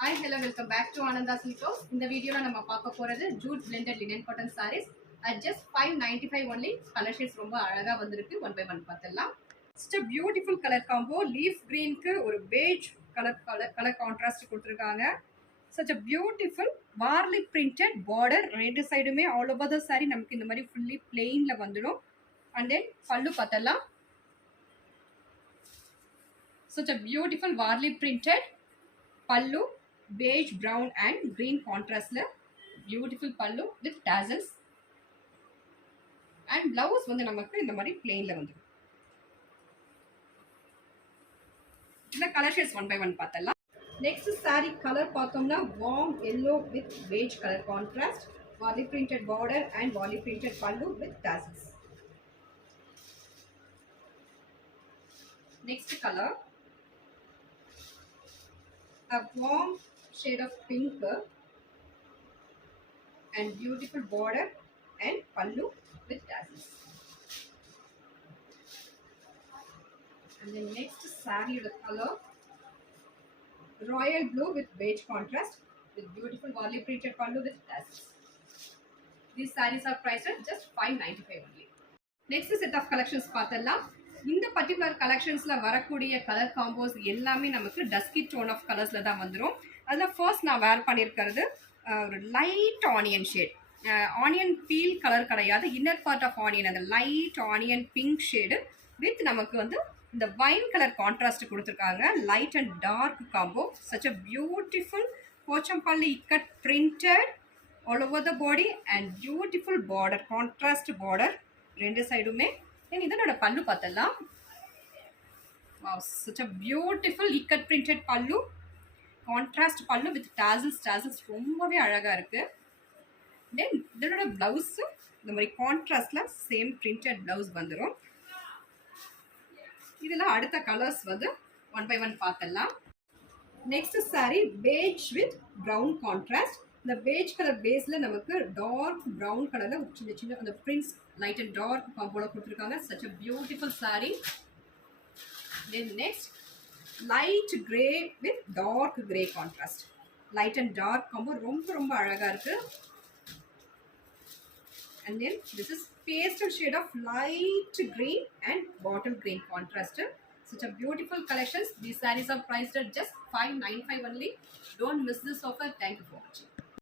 Hi, hello, welcome back to Ananda Silk House. In the video, நம்ம பார்க்க போறது jute blended linen cotton sarees at just 595 only. Color shades ரொம்ப அழகா வந்திருக்கு. One by one பார்த்தலாம். It's a beautiful color combo. Leaf green க்கு ஒரு beige color contrast கொடுத்திருக்காங்க. Such a beautiful varley printed border. ரெண்டு சைடுமே all over the saree நமக்கு இந்த மாதிரி fully plainல வந்துடும். And then பல்லு பார்த்தலாம். Such a beautiful varley printed pallu, beige, brown and green contrast la beautiful pallu with tassels and blouse வந்து நமக்கு இந்த மாதிரி plainல வந்துரும். இந்த color shades one by one பார்த்தலாம். Next saree color பார்த்தோம்னா warm yellow with beige color contrast, varley printed border and varley printed pallu with tassels. Next color a warm shade of pink and beautiful border and pallu with tassels. And the next saree color royal blue with beige contrast with beautiful varley printed pallu with tassels. These sarees are priced at just 595 only. Next set of collections பார்த்தலாம். இந்த particular கலெக்ஷன்ஸ்ல வரக்கூடிய colour combos எல்லாமே நமக்கு dusky tone of கலர்ஸ்ல தான் வந்துரும். அதுல first நான் wear பண்ணியிருக்கிறது ஒரு light onion shade. Onion peel colour கிடையாது, இன்னர் பார்ட் ஆஃப் ஆனியன், அந்த light onion pink shade with நமக்கு வந்து இந்த வைன் கலர் கான்ட்ராஸ்ட் கொடுத்துருக்காங்க. Light and dark combo. Such a beautiful Pochampally ikat printed all over the body and beautiful border, contrast border ரெண்டு சைடுமே. then இதனோட பல்லு பார்த்தலாம். wow, such a beautiful ikat printed pallu, contrast pallu with tassels ரொம்பவே அழகா இருக்கு. then இதனோட blouse இந்த மாதிரி கான்ட்ராஸ்ட்ல சேம் printed blouse வந்துரும். இதுல அடுத்த கலர்ஸ் வந்து ஒன் பை ஒன் பார்த்தலாம். Next saree beige with brown contrast. இந்த beige கலர் பேஸ்ல நமக்கு டார்க் brown கலர்ல சின்ன சின்ன அந்த prints light and dark காம்போல கொடுத்திருக்காங்க. such a beautiful saree. then next light gray with dark gray contrast. light and dark combo ரொம்ப அழகா இருக்கு. and then this is pastel shade of light green and bottle green contrast. such a beautiful collections. These sarees are priced at just 595 only. Don't miss this offer. Thank you for watching.